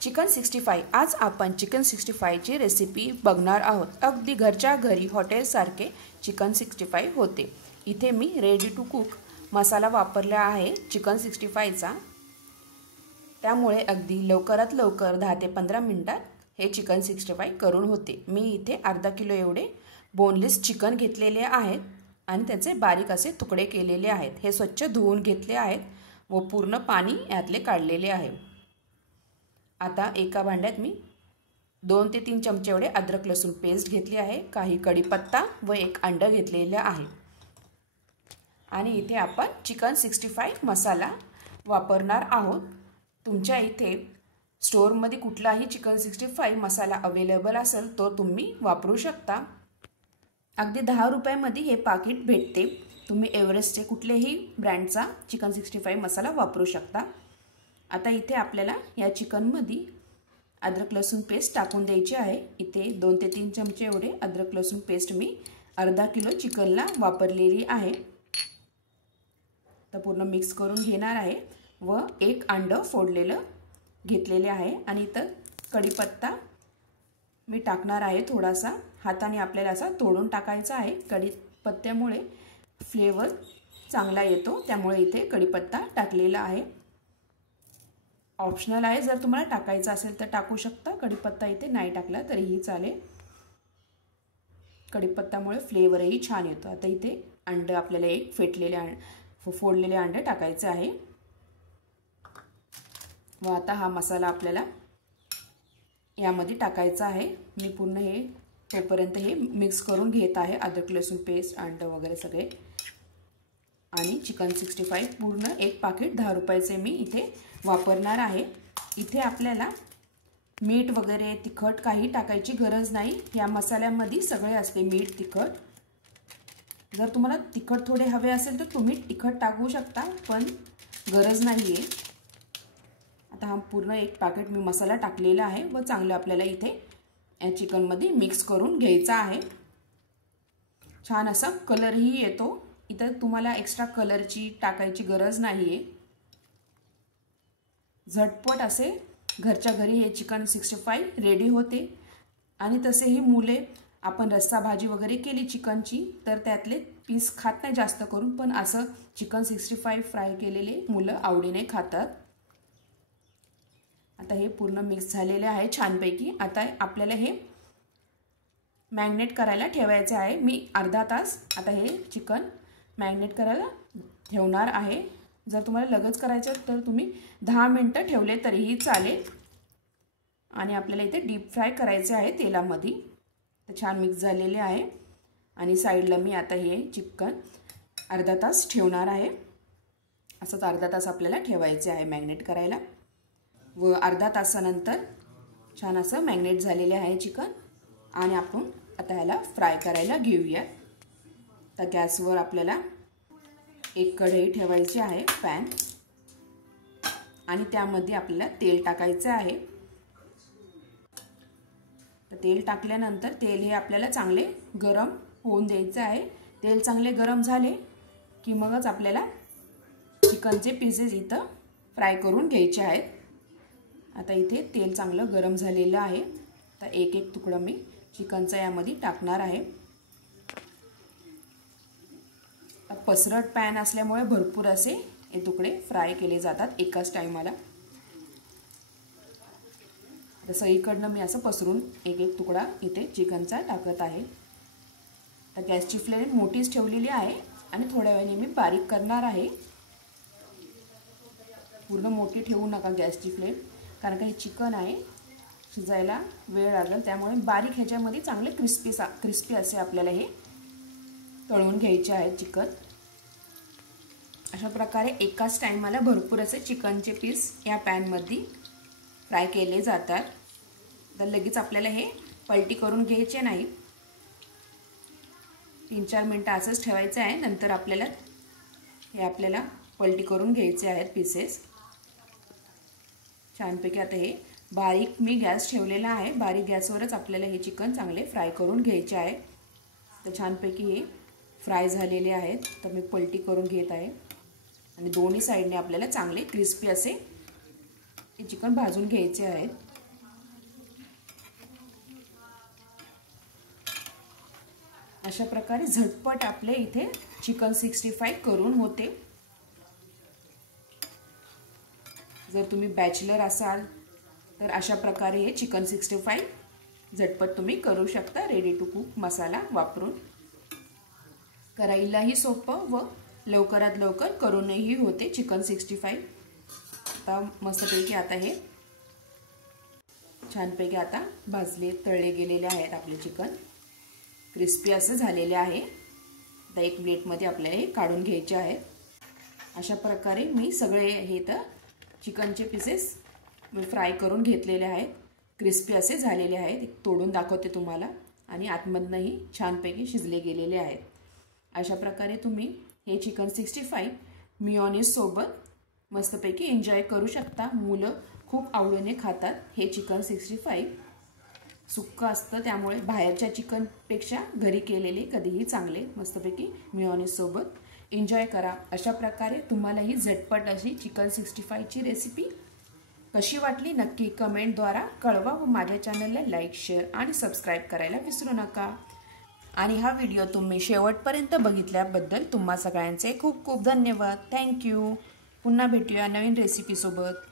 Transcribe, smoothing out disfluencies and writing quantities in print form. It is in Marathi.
चिकन 65। आज आपण चिकन 65 ची रेसिपी बघणार आहोत। अगदी घरच्या घरी हॉटेलसारखे चिकन 65 होते। इथे मी रेडी टू कुक मसाला वापरला आहे चिकन 65 चा। त्यामुळे अगदी लवकरात लवकर 10 ते 15 मिनिटात हे चिकन 65 करून होते। मी इथे अर्धा किलो एवढे बोनलेस चिकन घेतलेले आहेत आणि त्याचे बारीक असे तुकडे केलेले आहेत। हे स्वच्छ धुवून घेतले आहेत व पूर्ण पाणी यातले काढलेले आहे। आता एका भांड्यात मी 2 ते 3 चमचे एवढे अद्रक लसूण पेस्ट घेतली आहे, काही कढीपत्ता व एक अंड घेतलेले आहे। आणि इथे आपण चिकन 65 मसाला वापरणार आहोत। तुमच्या इथे स्टोर मध्ये कुठलाही चिकन 65 मसाला अवेलेबल असेल तो तुम्ही वापरू शकता। अगदी 10 रुपयामध्ये हे पाकिट भेटते। तुम्ही एव्हरेस्टचे कुठलेही ब्रँडचा चिकन 65 मसाला वापरू शकता। आता इथे आपल्याला या चिकन मध्ये अद्रक लसूण पेस्ट टाकून द्यायची आहे। इथे 2 ते 3 चमचे एवढे अद्रक लसूण पेस्ट मी अर्धा किलो चिकनला वापरलेली आहे। तर पूर्ण मिक्स करून घेणार आहे व एक अंड फोडलेलं घेतलेले आहे। आणि इथं कढीपत्ता मी टाकणार आहे थोडासा, हाताने आपल्याला असा तोडून टाकायचा आहे। कढीपत्त्यामुळे फ्लेवर चांगला येतो, त्यामुळे इथे कढीपत्ता टाकलेला आहे। ऑप्शनल आहे, जर तुम्हाला टाकायचा असेल तर टाकू शकता। कढीपत्ता इथे नाही टाकला तरीही चालेल, कढीपत्त्यामुळे फ्लेवरही छान येतो। आता इथे अंड आपल्याला एक फोडलेले अंडे टाकायचे आहे व आता हा मसाला आपल्याला यामध्ये टाकायचा आहे। मी पूर्ण हे तोपर्यंत हे मिक्स करून घेत आहे, अद्रक लसूण पेस्ट अंड वगैरे सगळे। आणि चिकन 65 पूर्ण एक पाकिट 10 रुपयाचे मी इथे वापरणार आहे। इथे आपल्याला मीठ वगैरे तिखट काही टाकायची गरज नाही, या मसाल्यामध्ये सगळे असते मीठ तिखट। जर तुम्हाला तिखट थोडे हवे असेल तर तुम्ही तिखट टाकू शकता, पण गरज नाही आहे। आता हा पूर्ण एक पाकिट मी मसाला टाकलेला आहे व चांगलं आपल्याला इथे या चिकन मध्ये मिक्स करून घ्यायचा आहे। छान असा कलरही येतो, इथं तुम्हाला एक्स्ट्रा कलरची टाकायची गरज नाहीये। झटपट असे घरच्या घरी हे चिकन 65 रेडी होते। आणि तसेही मुले आपण रस्सा भाजी वगैरे केली चिकनची तर त्यातले पीस खात नाही जास्त करून, पण असं चिकन 65 फ्राय केलेले मुलं आवडीने खातात। आता हे पूर्ण मिक्स झालेले आहे छानपैकी। आता आपल्याला हे मॅरिनेट करायला ठेवायचे आहे। मी अर्धा तास आता हे चिकन मॅरिनेट करायला ठेवणार आहे। जर तुम्हाला लगेच करायचं तर तुम्ही 10 मिनिटं ठेवले तरीही चालेल। आणि आपल्याला इथे डीप फ्राय करायचे आहे तेलामध्ये। तर छान मिक्स झालेले आहे आणि साईडला मी आता हे चिकन अर्धा तास ठेवणार आहे। असंच अर्धा तास आपल्याला ठेवायचे आहे मॅरिनेट करायला व अर्धा तासानंतर छान असं मॅरिनेट झालेले आहे चिकन। आणि आपण आता ह्याला फ्राय करायला घेऊया। तर गॅसवर आपल्याला एक कढई ठेवायची आहे पॅन, आणि त्यामध्ये आपल्याला तेल टाकायचे आहे। तर तेल टाकल्यानंतर तेल हे आपल्याला चांगले गरम होऊन द्यायचे आहे। तेल चांगले गरम झाले की मगच आपल्याला चिकनचे पीसेस इथं फ्राय करून घ्यायचे आहेत। आता इथे तेल चांगलं गरम झालेलं आहे, तर एक एक तुकडा मी चिकनचा यामध्ये टाकणार आहे। पसरट पॅन असल्यामुळे भरपूर असे हे तुकडे फ्राय केले जातात एकाच टाइमाला। तर सगळीकडनं मी असं पसरून एक एक तुकडा इथे चिकनचा टाकत आहे। तर गॅसची फ्लेम मोठीच ठेवलेली आहे आणि थोड्या वेळाने मी बारीक करणार आहे। पूर्ण मोठी ठेवू नका गॅसची फ्लेम, कारण का हे चिकन आहे, शिजायला वेळ लागेल। त्यामुळे बारीक ह्याच्यामध्ये चांगले क्रिस्पी असे आपल्याला हे तळून घ्यायचे आहे चिकन। अशा प्रकारे एकाच टाइमाला भरपूर असे चिकनचे पीस या पॅनमध्ये फ्राय केले जातात। तर लगेच आपल्याला हे पलटी करून घ्यायचे नाही, 3-4 मिनिटं असंच ठेवायचं आहे। नंतर आपल्याला पलटी करून घ्यायचे आहेत पीसेस छानपैकी। आता हे बारीक मी गॅस ठेवलेला आहे, बारीक गॅसवरच आपल्याला हे चिकन चांगले फ्राय करून घ्यायचे आहे। तर छानपैकी हे फ्राय झालेले आहेत, तर मी पलटी करून घेत आहे आणि दोन्ही साइडने आपल्याला चांगले क्रिस्पी असे हे चिकन भाजून घ्यायचे आहेत। अशा प्रकारे झटपट आपले इथे चिकन 65 करून होते। जर तुम्ही बॅचलर असाल तर अशा प्रकारे हे चिकन 65 झटपट तुम्ही करू शकता रेडी टू कुक मसाला वापरून। करायलाही सोपं व लवकरात लवकर करूनही होते चिकन 65। आता मस्तपैकी आता हे छानपैकी आता भाजले तळले गेलेले आहेत आपले चिकन, क्रिस्पी असं झालेले आहे। आता एक प्लेटमध्ये आपल्याला हे काढून घ्यायचे आहेत। अशा प्रकारे मी सगळे हे तर चिकनचे पीसेस मी फ्राय करून घेतलेले आहेत, क्रिस्पी असे झालेले आहेत। एक तोडून दाखवते तुम्हाला आणि आतमधनंही छानपैकी शिजले गेलेले आहेत। अशा प्रकारे तुम्ही हे चिकन 65 मियोनीज सोबत मस्तपैकी एन्जॉय करू शकता। मुलं खूप आवडीने खातात हे चिकन 65। सुक्क असतं त्यामुळे बाहेरच्या चिकनपेक्षा घरी केलेले कधीही चांगले। मस्तपैकी मियोनीज सोबत एन्जॉय करा। अशा प्रकारे तुम्हालाही झटपट अशी चिकन 65 ची रेसिपी कशी वाटली नक्की कमेंटद्वारा कळवा व माझ्या चॅनलला लाईक, शेअर आणि सबस्क्राईब करायला विसरू नका। आणि हा व्हिडिओ तुम्ही शेवटपर्यंत बघितल्याबद्दल तुम्हा सगळ्यांचे खूप खूप धन्यवाद। थँक्यू। पुन्हा भेटूया नवीन रेसिपी सोबत।